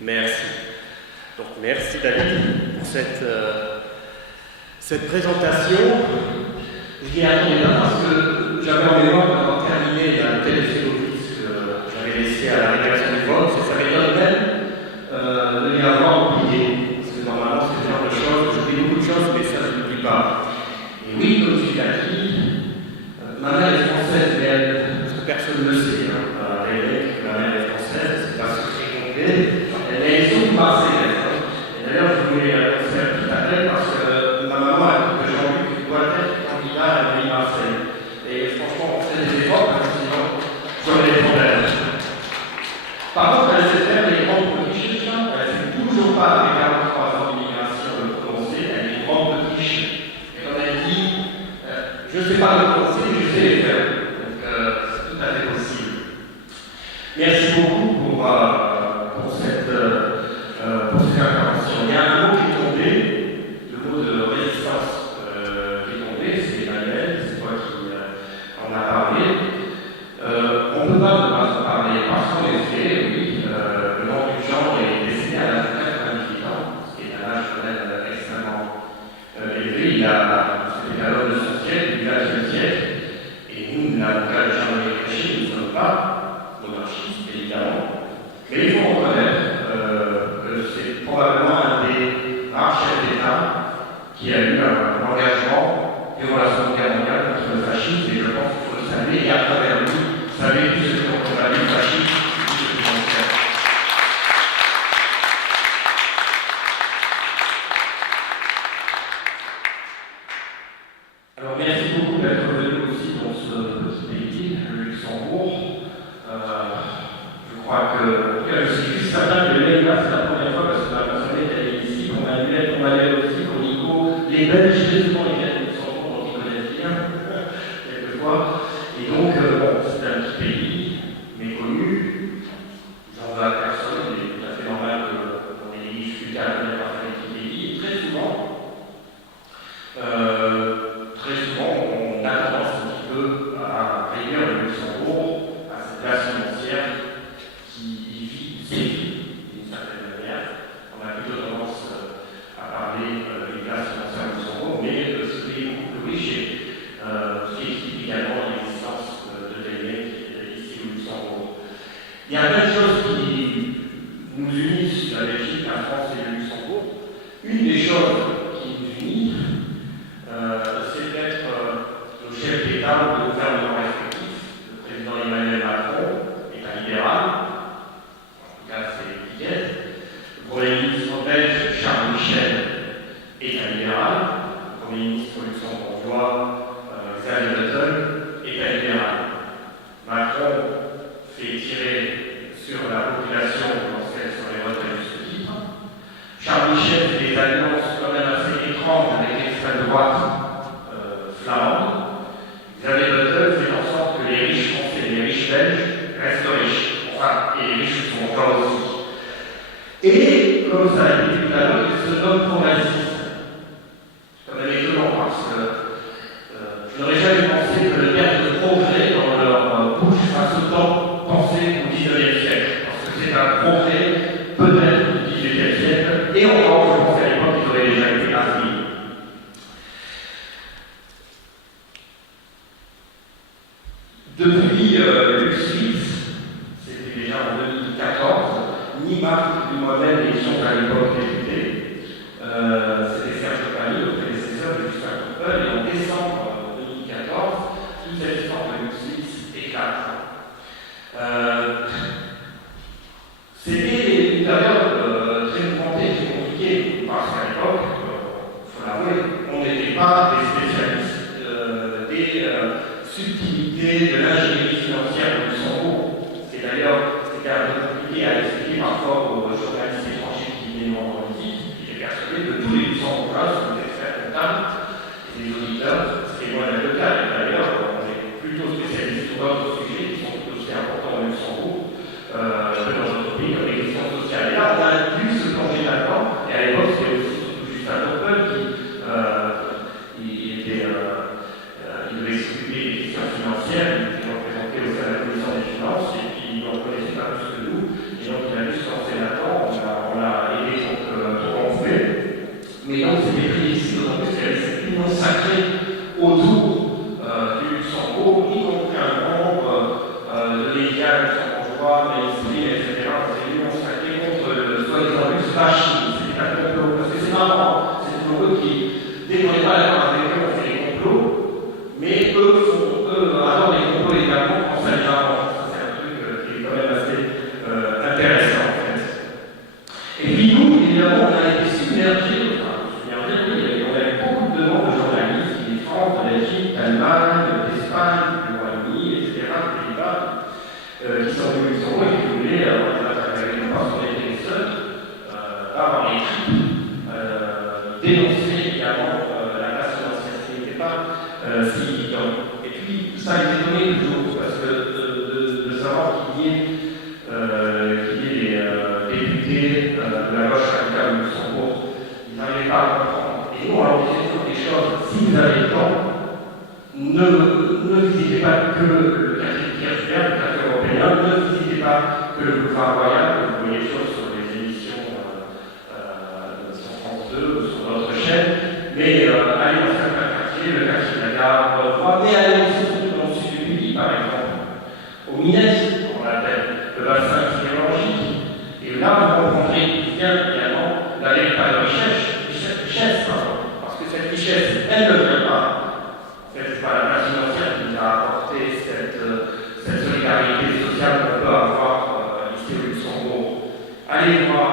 Merci. Donc merci David pour cette présentation. Je n'y attendais pas parce que j'avais en mémoire d'avoir terminé la téléphilopiste que j'avais laissée à la rédaction du vote. Ça m'étonne même de l'y avoir oublié. Parce que normalement c'est le genre de choses, j'oublie beaucoup de choses, mais ça je n'oublie pas. Et oui, comme tu l'as dit, ma mère est française, mais parce que personne ne le sait, ma mère est française, c'est pas secret complet. Elle est surtout marseillaise. Et d'ailleurs, je voulais faire un petit appel parce que ma maman a dit que Jean-Luc doit être candidat à la ville Marseille. Et franchement, on fait des efforts parce que sinon, j'aurais des problèmes. Par contre, elle sait faire les grandes petites, elle ne sait toujours pas avec 43 ans d'immigration le prononcer, elle est grande petite. Et comme elle dit, je ne sais pas le prononcer, mais je sais les faire. Donc, c'est tout à fait possible. Merci beaucoup pour cette intervention. Il y a un mot qui est tombé, le mot de résistance qui est tombé, c'est Emmanuel, c'est toi qui en a parlé. On ne peut pas ne pas en parler parce qu'en effet, oui, le nom du genre est décédé à l'âge de 98 ans, ce qui est un âge quand même extrêmement élevé. C'était à l'homme de son siècle, du XXe siècle, et nous n'avons qu'à le jamais réfléchir, nous ne sommes pas monarchistes, évidemment. Mais il faut reconnaître que c'est probablement un des rares chefs d'État qui a eu un engagement durant la Seconde Guerre mondiale contre le fascisme, et je pense qu'il faut le saluer, et à travers lui, saluer tous ceux qui ont combattu le fascisme, tous ceux qui l'ont fait. Alors merci beaucoup d'être venu aussi dans ce petit pays, le Luxembourg. Je crois que, je suis juste certain que les là, c'est la première fois parce qu'on a mentionné qu'elle est ici, qu'on a Manuel aussi, pour Nico, les Belges, souvent ils viennent du Luxembourg, donc ils connaissent bien, quelquefois. Et donc, c'est un petit pays méconnu, j'en veux à personne, il est tout à fait normal qu'on ait des difficultés à connaître par un petit pays, et très souvent, on a tendance un petit peu à réduire le Luxembourg à cette place financière qui vit d'une certaine manière. On a plutôt tendance à parler d'une classe financière au Luxembourg, mais ce pays est beaucoup plus riche et ce qui explique également l'existence de l'ENE ici au Luxembourg. Il y a plein de choses qui nous unissent, la Belgique, la France et le Luxembourg. Une des choses qui nous unit, c'est d'être le chef d'État ou de gouvernement respectif. Le président Emmanuel Macron est un libéral. En tout cas, c'est l'étiquette. Le Premier ministre belge, Charles Michel, est un libéral. Le Premier ministre luxembourgeois, Xavier Bettel, est un libéral. Macron fait tirer sur la population lorsqu'elle sur les votes à juste titre. Charles Michel fait des alliances quand même assez étranges avec l'extrême droite flamande. Xavier Bettel fait en sorte que les riches français et les riches belges restent riches. Enfin, et les riches sont encore aussi. Et, comme ça a été dit tout à l'heure, il se nomme progressiste. C'est quand même étonnant parce que je n'aurais jamais pensé que le terme de progrès dans leur bouche fasse autant penser au XIXe siècle. Parce que c'est un progrès peut-être du XVIIIe siècle, et encore, je pense qu'à l'époque, ils auraient déjà été affiliés. Depuis LuxLeaks, c'était déjà en 2014, ni Marc ni moi-même n'étions à l'époque députés. C'était Serge Pali, le prédécesseur de Justin Coupeul, et en décembre 2014, toute cette histoire de LuxLeaks éclate. C'était une période très mouvementée, très compliquée, parce qu'à l'époque, il faut l'avouer, on n'était pas des spécialistes des subtilités de l'ingénierie financière au Luxembourg. C'était un peu compliqué à expliquer parfois aux journalistes étrangers qui venaient nous rendre visite, qui étaient persuadés que tous les Luxembourgeois sont des experts comptables et des auditeurs, ce qui est loin d'être le cas. Et d'ailleurs, on est plutôt spécialistes sur d'autres sujets qui sont tout aussi importants au Luxembourg que dans notre pays, comme les questions sociales. Et là, on a dû se plonger là-dedans, et à l'époque, c'était aussi surtout Justin Coupeul il devait s'occuper des questions financières, il était représenté au sein de la commission des finances, et puis il en connaissait pas plus que nous, et donc il a dû se lancer députés de la gauche radicale de Luxembourg, ils n'arrivaient pas à comprendre. Et nous, on leur disait toujours des choses. Si vous avez le temps, ne visitez pas que le quartier Kirchberg, le quartier européen, ne visitez pas que le boulevard Royal, que vous voyez toujours sur les émissions sur France 2 ou sur d'autres chaînes, mais allez dans certains quartiers, le quartier de la Gare Droite, mais allez aussi dans le sud du pays, par exemple, au Minès, on l'appelle, le bassin sidérurgique. Et là, vous comprendrez qu'il vient également la véritable richesse, parce que cette richesse, elle ne vient pas. C'est pas la place financière qui nous a apporté cette solidarité sociale qu'on peut avoir ici au Luxembourg. Allez voir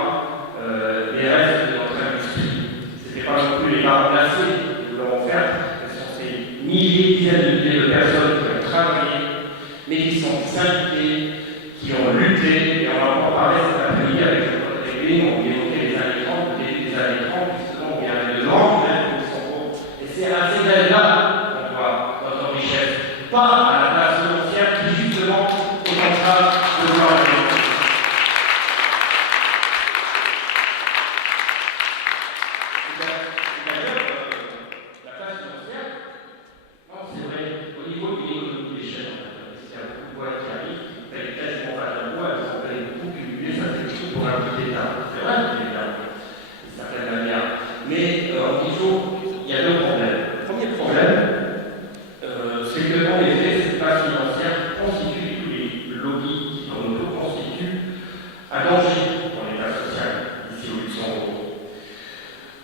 les restes de notre industrie. Ce n'était pas non plus les marins glacés qui nous l'ont offert, ce sont ces milliers, dizaines de milliers de personnes qui ont travaillé, mais qui sont syndiquées, qui ont lutté, et on va encore parler cet après-midi avec notre collègue, on évoquait les années 30, le début des années 30, justement, où il y avait de grandes grèves au Luxembourg. Et c'est à ces grèves-là notre richesse, pas à la place financière qui justement est en train de voir la vie. D'ailleurs, la place financière, non, c'est vrai, au niveau d'une économie d'échelle, parce qu'il y a beaucoup de boîtes qui arrivent, qui payent quasiment pas d'impôts, elles en payent beaucoup cumulé, ça fait tout pour un petit État. C'est vrai qu'il y a une certaine manière. Mais en toujours, il y a deux problèmes. Le premier problème, c'est que, en effet, cette base financière constitue tous les lobbies qui constituent un danger dans l'État social, ici au Luxembourg.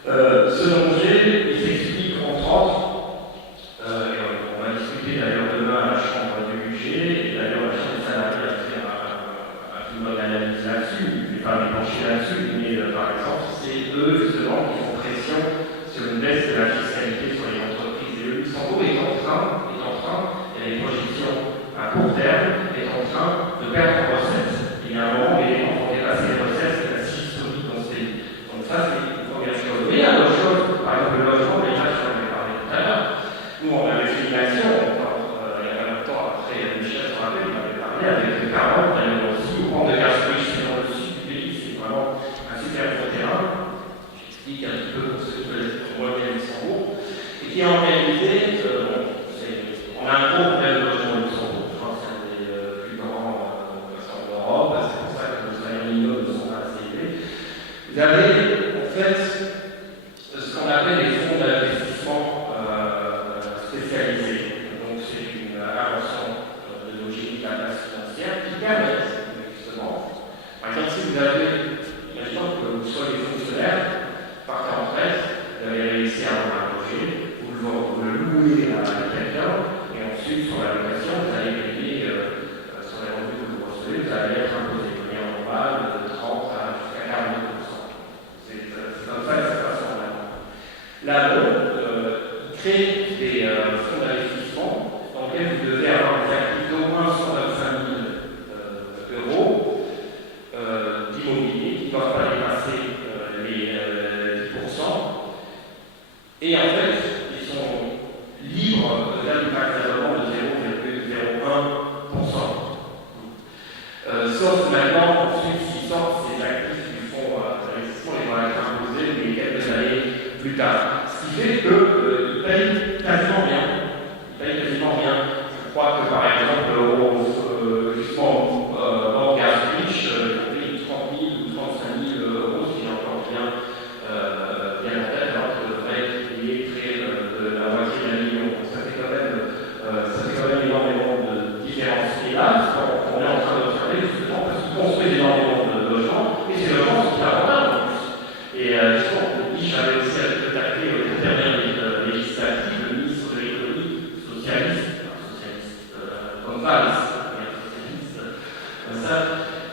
Ce danger, il s'explique entre autres, et on va discuter d'ailleurs demain à la Chambre du budget, et d'ailleurs la Chambre des salariés a fait un plus bonne analyse là-dessus, je ne vais pas m'épancher là-dessus, mais par exemple, c'est eux justement qui font pression sur une baisse de la fiscalité sur les entreprises. Et le Luxembourg est en train, et les projections à court terme, est en train de perdre en recettes. Il y a un moment où les dépenses vont dépasser les recettes, c'est la historique dans ce pays. Donc ça, c'est une première chose. Mais il y a d'autres choses, par exemple le logement, déjà, j'en ai parlé tout à l'heure. Nous, on avait fait une action, il y a pas longtemps, après Michel se rappelle, il avait parlé avec Carole, d'ailleurs aussi, au camp de Gaspésie, c'est dans le sud du pays, c'est vraiment un super bon terrain. J'explique un petit peu pour ceux qui connaissent moins bien Luxembourg, et qui est organisé, on a un gros problème de logement au Luxembourg. Je crois que c'est un des plus grands en Europe, c'est pour ça que nos salaires minimums ne sont pas assez élevés. Vous avez en fait ce qu'on appelle les fonds d'investissement spécialisés. Donc c'est une invention de logique de la place financière qui permet justement, par exemple, si vous avez, imaginons que vous soyez fonctionnaire, partez en retraite, vous avez réussi à avoir un projet, vous le louez à quelqu'un. Et ensuite, sur la location, vous allez payer sur les revenus que vous recevez, vous allez être imposé de manière normale de 30 jusqu'à 40%. C'est comme ça que ça passe en avant. Là, donc, crée des fonds d'investissement dans lesquels vous devez avoir des actifs d'au moins 125 000 euros d'immobilier qui ne doivent pas dépasser les 10%. Et en fait, ils sont libres d'impact de 0,01%. Sauf maintenant, ensuite, s'ils sortent ces actifs du fonds d'investissement, ils vont être imposés mais quelques années plus tard. Ce qui fait qu'ils payent quasiment rien. Ils payent quasiment rien. Je crois que par exemple, justement, Orgas Rich, ils ont payé 30 000 ou 35 000 euros, ce qui est encore bien en tête, alors qu'ils devraient payer près de la moitié d'un million. Donc ça fait quand même énormément de différences. Et là, on est en train d'observer justement parce qu'ils construisent énormément de logements, et ces logements sont abordables en plus. Et justement, Mich avait aussi attaqué aux dernières législatives le ministre de l'économie socialiste comme Valls, socialiste,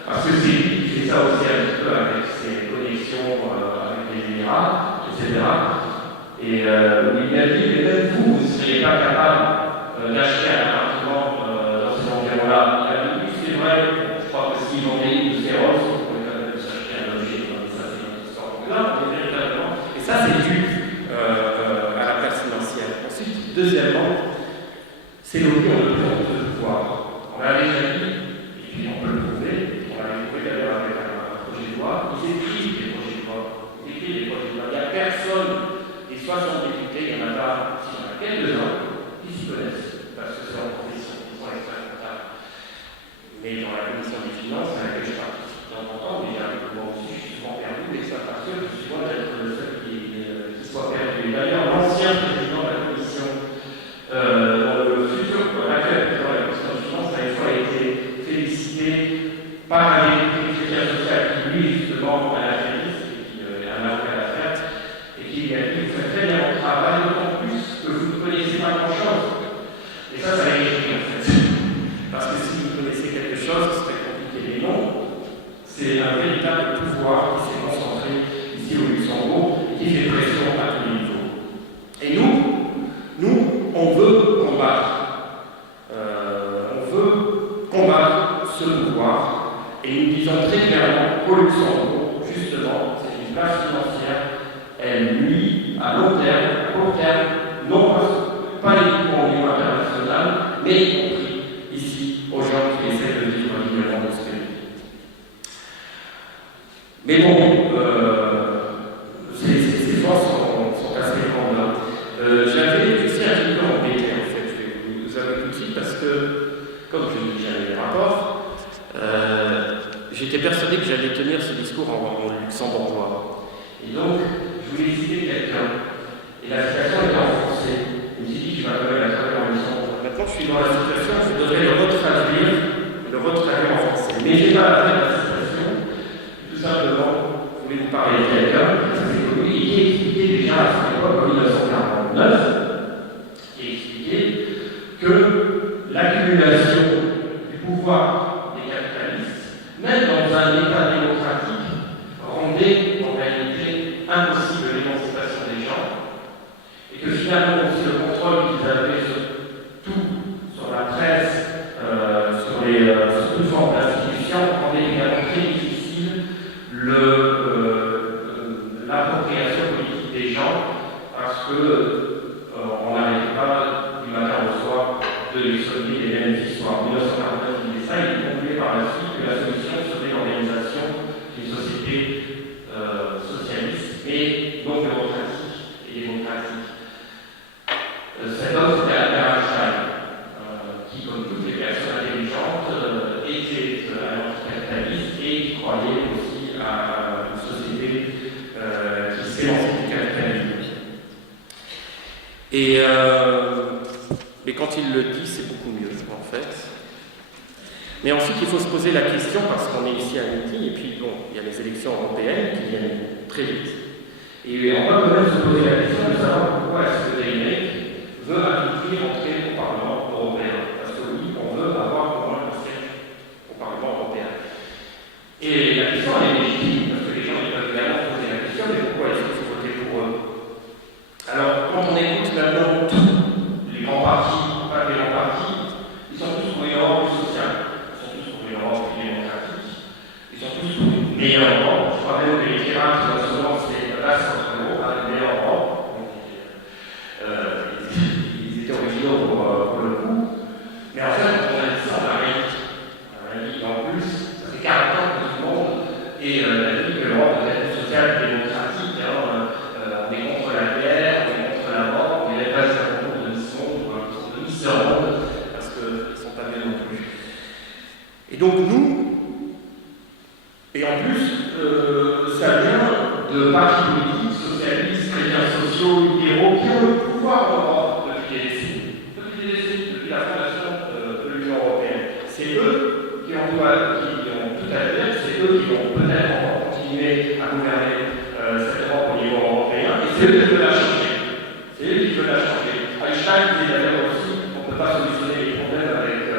parce que c'est lui qui fait ça aussi un petit peu avec ses connexions avec les Émirats, etc. Et il m'a dit, mais même vous ne seriez pas capable d'acheter un appartement dans ces environs-là. Il a dit, oui, c'est vrai, je crois que s'ils ont payé de ces roses, on pourrait quand même s'acheter un objet. Ça, c'est une histoire. Donc là, on est véritablement. Et ça, c'est dû à la place financière. Ensuite, deuxièmement, c'est l'objet de plus en plus de pouvoir. On l'a déjà dit, et puis on peut le prouver, on l'a prouvé d'ailleurs avec un projet de loi, ils 60 députés, il y en a pas, il y en a quelques-uns qui s'y connaissent, parce que c'est en profession, ils sont experts comptables. Mais dans la commission des finances, à laquelle je participe de temps en temps, mais moi aussi, je suis souvent perdu, et ça parce que je suis loin d'être le seul qui soit perdu. D'ailleurs, l'ancien président de la commission, le futur, l'actuel président de la commission des finances, a une fois été félicité par un député du secrétaire social qui, lui, justement, a la félice, et qui a un avocat d'affaires, et qui a dit: vous faites très bien votre travail, d'autant plus que vous ne connaissez pas grand-chose. Et ça a écrit, en fait. Parce que si vous connaissez quelque chose, c'est très compliqué. Mais non, c'est un véritable pouvoir qui s'est concentré ici au Luxembourg et qui fait pression à tous les niveaux. Et nous, on veut combattre. Ce pouvoir, et nous disons très clairement qu'au Luxembourg, justement, c'est une place financière, elle nuit à long terme, à court terme, non pas uniquement au niveau international, mais y compris ici, aux gens qui essaient de vivre dignement de ce pays. Mais bon, ces forces sont assez grandes. J'avais aussi un petit peu embêté, en fait, je vais vous avouer tout de suite, parce que, comme je dis, j'avais les rapports, j'étais persuadé que j'allais tenir ce discours en luxembourgeois. Et donc, je voulais citer quelqu'un. Et la citation était en français. Je me suis dit que je vais quand même la traduire en luxembourgeois. Maintenant, je suis dans la situation où je devrais le retraduire en français. Mais je n'ai pas la fin de la citation. Tout simplement, je voulais vous parler de quelqu'un qui expliquait déjà à cette époque, en 1949, qui expliquait que l'accumulation du pouvoir même dans un État démocratique, rendait en réalité impossible l'émancipation des gens, et que finalement aussi le contrôle qu'ils avaient sur tout, sur la presse, sur toute forme d'institution, rendait également très difficile l'appropriation politique des gens, parce que on n'arrêtait pas du matin au soir de les sonner les mêmes histoires. En 1949, il disait ça, il concluait par la suite que la solution serait l'organisation d'une société socialiste et non bureaucratique et démocratique. Cet homme, c'était Albert Einstein, qui, comme toutes les personnes intelligentes, était un anticapitaliste et qui croyait aussi à une société qui s'émançait du capitalisme. Mais quand il le dit, c'est beaucoup mieux, en fait. Mais ensuite, il faut se poser la question, parce qu'on est ici à midi, et puis bon, il y a les élections européennes qui viennent très vite. Et on va quand même se poser la question de savoir pourquoi est-ce que Daynek veut à tout prix rentrer au Parlement européen. Parce que oui, on veut avoir au moins un siège au Parlement européen. Et la question est légitime, parce que les gens peuvent également poser la question, mais pourquoi est-ce qu'il faut voter pour eux? Alors, quand on écoute maintenant tous les grands partis, pas les grands partis, ils sont tous pour une Europe plus sociale, ils sont tous pour une Europe plus démocratique, ils sont tous pour une meilleure Europe. Je crois même que les tirages qui vont se lancer là contre l'euro à une meilleure Europe. Ils étaient originaux pour le coup. Mais en fait, quand on a dit ça, on a rien dit. On a dit en plus, ça fait 40 ans que tout le monde et on a dit que l'Europe doit être sociale et démocratique. On est contre la guerre, on est contre la mort, on est pas un concours de Miss Monde, parce qu'ils ne sont pas bien non plus. Et donc nous, et en plus, ça vient de partis politiques, socialistes, chrétiens sociaux, libéraux, qui ont le pouvoir en Europe depuis des décennies, depuis la fondation de l'Union européenne. C'est eux qui ont tout à dire, c'est eux qui vont peut-être encore continuer à gouverner cette Europe au niveau européen, et c'est eux qui veulent la changer. C'est eux qui veulent la changer. Einstein disait d'ailleurs aussi qu'on ne peut pas solutionner les problèmes avec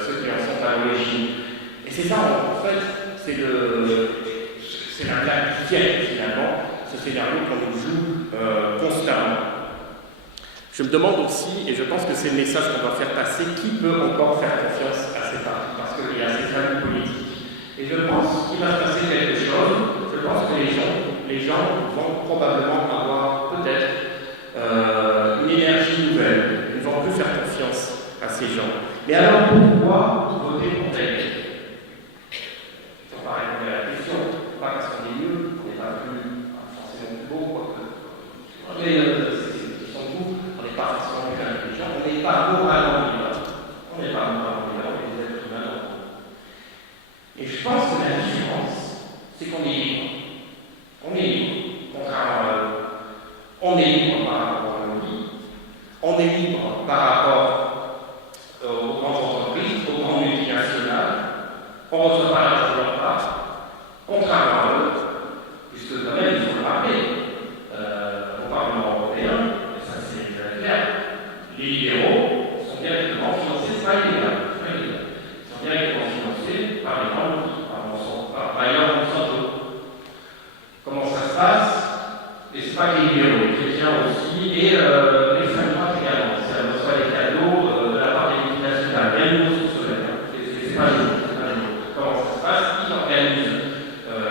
ceux qui en sont à l'origine. Et c'est ça, en fait, c'est la blague du siècle, finalement, ce scénario qu'on nous joue constamment. Je me demande aussi, et je pense que c'est le message qu'on doit faire passer, qui peut encore faire confiance à ces partis, parce qu'il y a ces familles politiques. Et je pense qu'il va se passer quelque chose. Je pense que les gens vont probablement avoir peut-être une énergie nouvelle. Ils ne vont plus faire confiance à ces gens. Mais alors pourquoi voter pour Daynek? On va répondre à la question, pas parce qu'on est mieux, on n'est pas plus forcément plus beau, quoique c'est pas les libéraux, les chrétiens aussi, et l'extrême droite également. Ça reçoit des cadeaux de la part des multinationales, même nous aussi solaires. C'est pas juste. Comment ça se passe? Ils organisent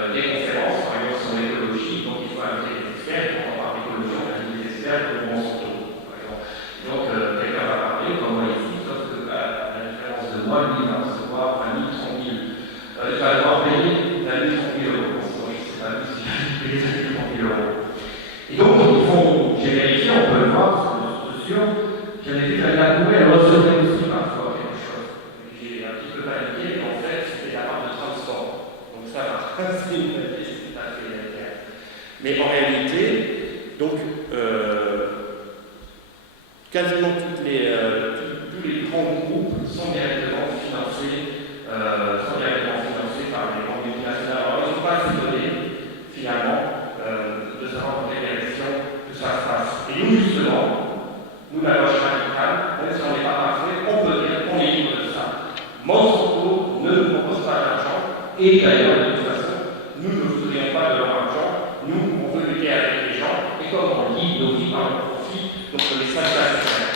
des conférences, par exemple sur l'écologie, donc il faut inviter des experts, quand on parle d'écologie, on invite des experts pour Monsanto, par exemple. Donc quelqu'un va parler, comme moi ici, sauf que à la différence de moi, lui, il va recevoir 20 000, 30 000. Il va devoir payer 20 000, 30 000 euros. C'est pas lui qui va payer 20 000, 30 000 euros. Et donc, ils font, j'ai vérifié, on peut le voir sur les réseaux sociaux, j'avais vu que la poubelle recevait aussi parfois quelque chose. J'ai un petit peu paniqué, mais en fait, c'était la part de transport. Donc ça va, c'est une idée, c'est tout à fait clair. Mais en réalité, donc, quasiment tous les grands groupes sont directement financés par les grandes multinationales. Alors, ils n'ont pas assez donné, finalement, de savoir dans quelle direction que ça se passe. Et nous, justement, nous, la gauche radicale, même si on n'est pas parfait, on peut dire qu'on est libre de ça. Monsanto ne nous propose pas d'argent, et d'ailleurs, de toute façon, nous ne voudrions pas de leur argent, nous, on veut lutter avec les gens, et comme on dit, nos vies par le profit, donc les syndicats, c'est clair.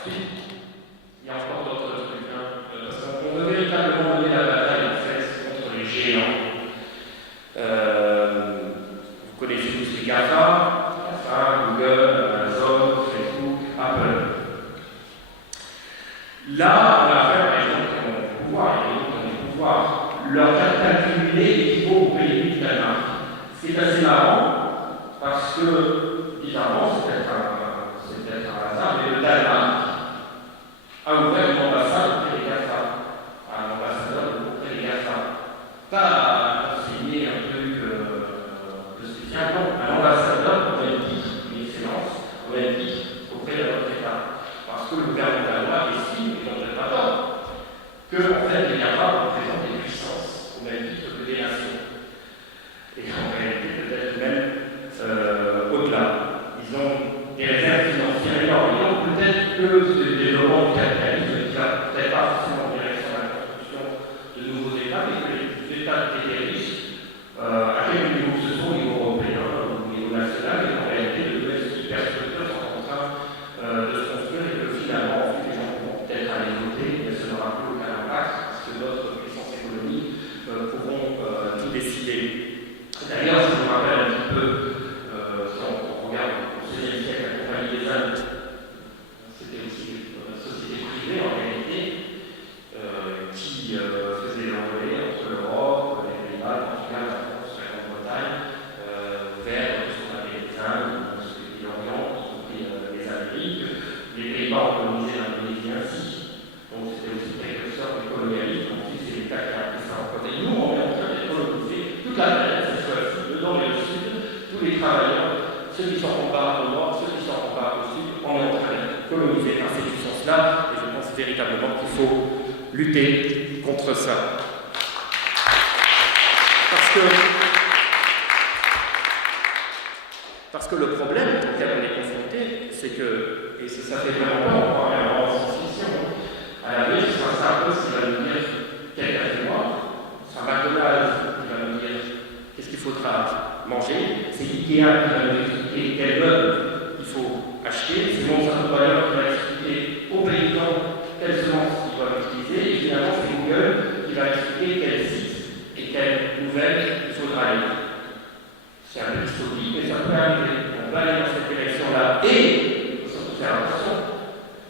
Ensuite, il y a encore d'autres trucs, parce qu'on veut véritablement mener la bataille en fait contre les géants. Vous connaissez tous les GAFA, Google, Amazon, Facebook, Apple. Là, on a affaire à des gens qui ont du pouvoir, et des gens qui ont du pouvoir. Leur capital cumulé équivaut au PIB du Danemark. C'est assez marrant, parce que, bizarrement, c'est peut-être un hasard, mais le Danemark a ouvert une ambassade auprès des GAFA, un ambassadeur auprès des GAFA. Pas à enseigner un truc spécial, non, un ambassadeur au même titre, une excellence, au même titre auprès de notre État. Parce que le gouvernement danois estime, et on ne pas tort, que en fait les GAFA représentent des puissances au même titre que des nations. Et en réalité, peut-être même au-delà. Ils ont des réserves financières énormes. Et donc peut-être que ce développement du capitalisme qui va peut-être pas forcément en direction de la construction de nouveaux États, mais que les États qui étaient riches, à quel niveau que ce soit, au niveau européen ou au niveau national, et en réalité de nouvelles superstructures sont en train de se construire et que finalement, ensuite les gens pourront peut-être aller voter, mais ça n'aura plus aucun impact parce que d'autres puissances économiques pourront tout décider. D'ailleurs, je vous rappelle un petit peu, si on regarde au XVIe siècle la Compagnie des Indes, c'était aussi une société privée en réalité, qui faisait l'envolée entre l'Europe, les Pays-Bas, le Portugal, la France, la Grande-Bretagne, vers ce qu'on appelait les Indes, ce qui était l'Orient, y compris les Amériques. Les Pays-Bas ont colonisé l'Indonésie ainsi, donc c'était aussi précurseur du colonialisme. Ensuite, c'est l'État qui a pris ça en compte. Et nous, on est en train de coloniser toute la planète, cette fois-ci, le nord et le sud, tous les travailleurs, ceux qui s'en comparent au nord, ceux qui s'en comparent au sud, on est en train de coloniser par ces puissances-là, et je pense véritablement qu'il faut lutter contre ça. Parce que le problème auquel on est confronté, c'est que, et ça fait vraiment pas, on parle vraiment en science-fiction, à la vie, ce sera ça un peu ce qui va nous dire quelqu'un chez moi, c'est un McDonald's qui va nous dire qu'est-ce qu'il faudra manger, c'est Ikea qui va nous expliquer quel meuble il faut acheter, c'est Monsanto qui va expliquer aux paysans quelles semences ils doivent utiliser, et finalement c'est Google qui va expliquer quels sites et quelles nouvelles il faudra lire. C'est un peu dystopique, mais ça peut arriver. On va aller dans cette direction-là. Et il faut surtout faire attention.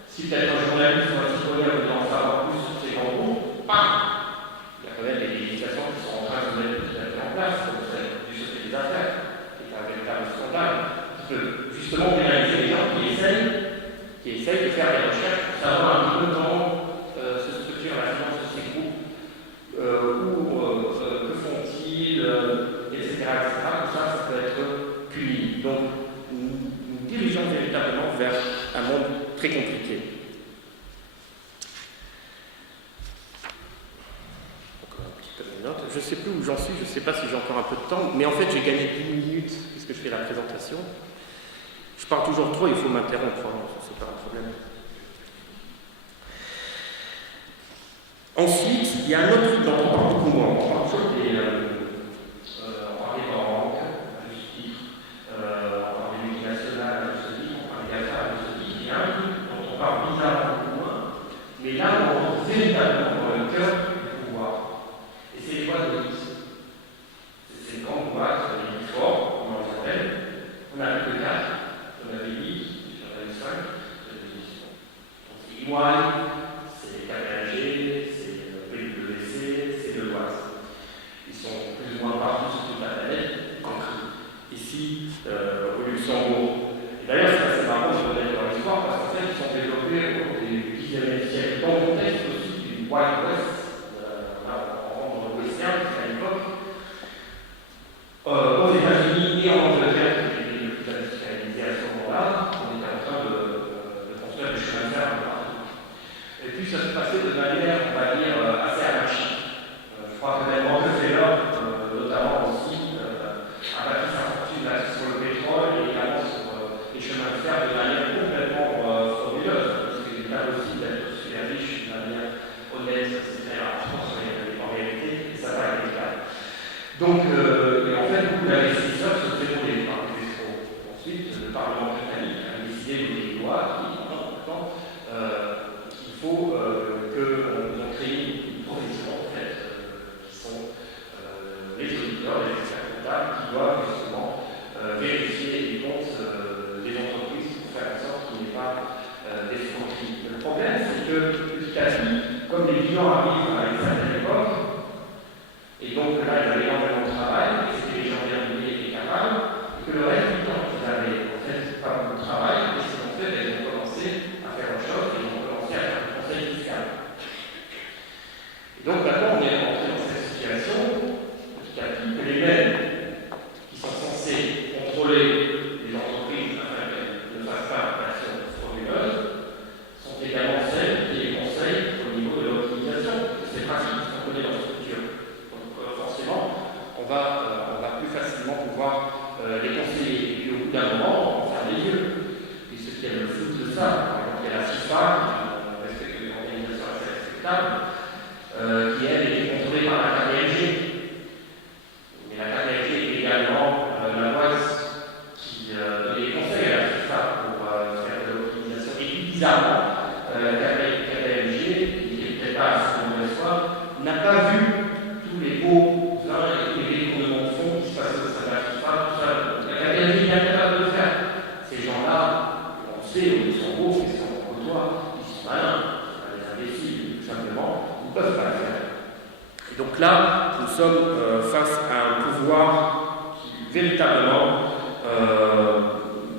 Si peut-être un journaliste ou un citoyen veut en savoir plus sur ces grands groupes, il y a quand même des législations qui sont en train de se mettre petit à petit en place, comme celle du secret des affaires, qui est un véritable scandale, qui peut justement pénaliser les gens qui essayent de faire des recherches pour savoir un petit peu comment se structure la finance de ces groupes, que font-ils, etc. Tout ça peut être puni. Donc, nous dirigeons véritablement vers un monde très compliqué. Encore un petit peu de notes. Je ne sais plus où j'en suis, je ne sais pas si j'ai encore un peu de temps, mais en fait, j'ai gagné 10 minutes puisque je fais la présentation. Je parle toujours trop, il faut m'interrompre, c'est pas un problème. Ensuite, il y a un autre truc dont on parle beaucoup moins. Donc, et en fait, beaucoup d'investisseurs se sont déroulés par les escrocs. Ensuite, le Parlement britannique a décidé de une loi qui, pendant longtemps, qu'il faut qu'on crée une profession, en fait, qui sont les auditeurs, les experts comptables, qui doivent justement vérifier les comptes des entreprises pour faire en sorte qu'il n'y ait pas d'escroquerie. Le problème, c'est que petit à petit, comme les clients arrivent à une certaine époque, et donc là, ils avaient énormément de travail, et c'était les gens bien payés et capables, et que le reste du temps qu'ils avaient en fait pas beaucoup de travail, et ce qu'ils ont fait, ils ont commencé à faire autre chose, et ils ont commencé à faire du conseil fiscal. Et donc maintenant, on est rentré dans cette situation, petit à petit, que les mêmes qui sont censés contrôler les entreprises afin qu'elles ne fassent pas d'actions frauduleuses sont également celles qui les conseillent au niveau de l'optimisation. C'est pratique, on connaît leur structure. Donc forcément, on va plus facilement pouvoir les conseiller. Et puis au bout d'un moment, on va faire des lieux. Et ce qui est le foot de ça, par exemple, il y a la CIFA, qui respecte une organisation assez respectable, qui elle est contrôlée par la KPMG. Mais la KPMG est également la boîte qui donne des conseils à la FIFA pour faire de l'optimisation. Et puis bizarrement, la KPMG, qui n'est peut-être pas assez mauvaise foi, n'a pas vu tous les beaux et tous les détournements de fonds qui se passent au sein de la FIFA, tout ça. La KPMG est incapable de le faire. Ces gens-là, on sait, au Luxembourg, ils sont côtois, ils sont malins, c'est pas des imbéciles, tout simplement, ils ne peuvent pas le faire. Et donc là, nous sommes face à un pouvoir qui véritablement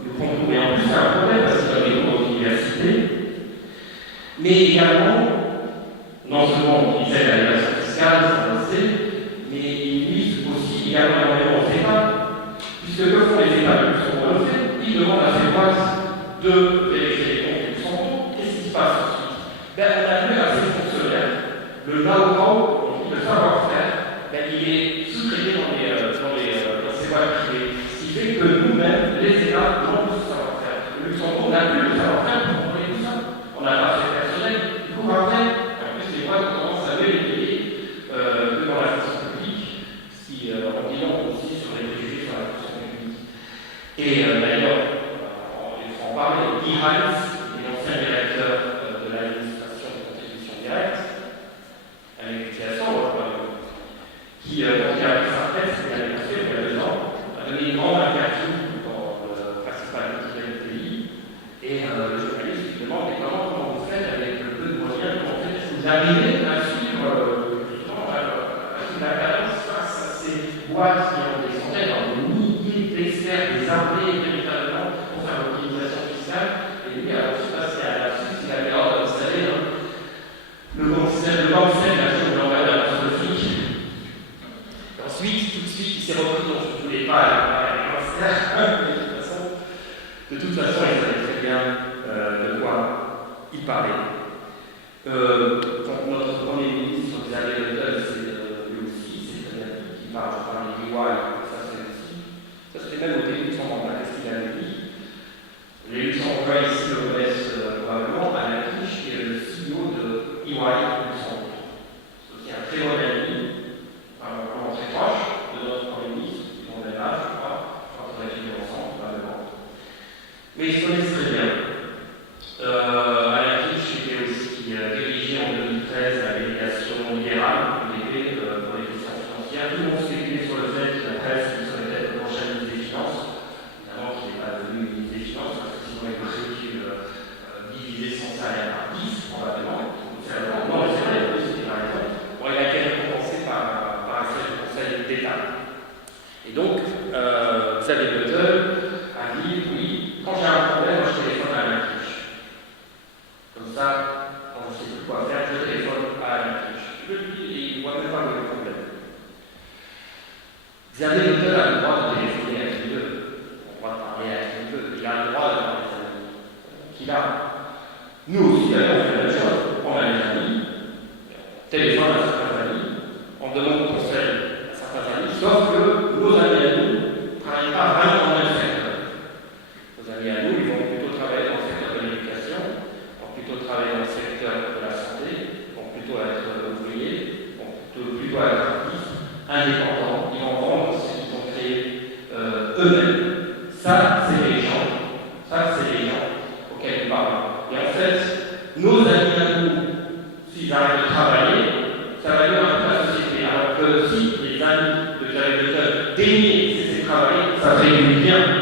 nous prend tout. Et en plus, c'est un problème parce qu'il y a des cours d'université, mais également, non seulement ils aident à l'évasion fiscale, ça on le sait, mais ils nuisent aussi également énormément aux États, puisque que font les États du Luxembourg le fait, ils demandent à ces boîtes de vérifier les comptes du Luxembourg. Qu'est-ce qui se passe ensuite? On a plus assez de fonctionnaires. Le know-how, le savoir-faire, il est sous-traité dans ces boîtes privées. Ce qui fait que nous-mêmes, les États, manquent de savoir-faire. Le Luxembourg n'a plus de savoir-faire pour contrôler tout ça. On n'a pas assez de personnel. Du coup, après, en plus, les boîtes commencent à les payer dans la fonction publique, ce qui en disant aussi sur les préjugés sur la fonction publique. Et d'ailleurs, il faut en parler, Guy Hines, l'ancien directeur de l'administration de contribution directe, avec l'utilisation, qui a pris sa retraite, il y a 2 ans, a donné une grande interview dans le principal quotidien du pays. Et le journaliste lui demande comment vous faites avec le peu de moyens, comment est-ce que vous arrivez à suivre la cadence face à ces boîtes qui ont des centaines, des milliers d'experts, des armées véritablement pour faire l'optimisation fiscale. Et lui, alors je ne sais pas si à la suite, il a dit, vous savez, le banquier, bien sûr, vous l'envoyez à la poste de flic. Ensuite, tout de suite, il s'est repris, donc je ne voulais pas aller à la de toute façon, il savait très bien de quoi il parlait. Donc notre premier ministre, Xavier Bettel, lui aussi, c'est très bien qu'il parle, je parle des EY, ça c'est aussi. Ça c'était même au début de son mandat, qu'est-ce qu'il avait dit? Les Luxembourgeois ici le connaissent probablement, Alain Kish, qui est le CEO de EY Luxembourg. C'est aussi un très bon ami, vraiment très proche de notre premier ministre, ils ont le même âge, je crois qu'on a étudié ensemble, probablement. Mais ils se connaissent très bien. Alain Kish était aussi dirigé en 2013 la délégation libérale UDP pour les questions financières. Tout le monde spéculait sur le fait que la presse serait peut-être le prochain ministre des Finances. Évidemment, qu'il n'est pas devenu ministre des Finances, parce que sinon il aurait dû diviser son salaire par 10, probablement. Non, c'est vrai, c'était par exemple. Bon, il a été récompensé par un siège du Conseil d'État. Et donc, Xavier Bettel a dit oui, quand j'ai un problème, moi je téléphone à Alain Kish. Comme ça, quand je ne sais plus quoi faire, je téléphone à Alain Kish. Je lui dis, il ne voit même pas le problème. Xavier Bettel a le droit de téléphoner à qui il veut. On va parler à qui il veut. Il a le droit de parler à ses amis qu'il a. Nous aussi, d'ailleurs, on fait la même chose. On a des amis, on téléphone à certains amis, on demande conseil à certains amis, sauf que nos amis à nous ne travaillent pas vraiment dans le même secteur. Nos amis à nous, ils vont plutôt travailler dans le secteur de l'éducation, vont plutôt travailler dans le secteur de la santé, vont plutôt être ouvriers, vont plutôt être artistes, indépendants, ils vont Ça, c'est les gens. Ça, c'est les gens auxquels nous parlons. Et en fait, nos amis à nous, s'ils arrêtent de travailler, ça va nuire un peu à la société. Alors que si les amis de Jared Butler daignaient cesser de travailler, ça ferait du bien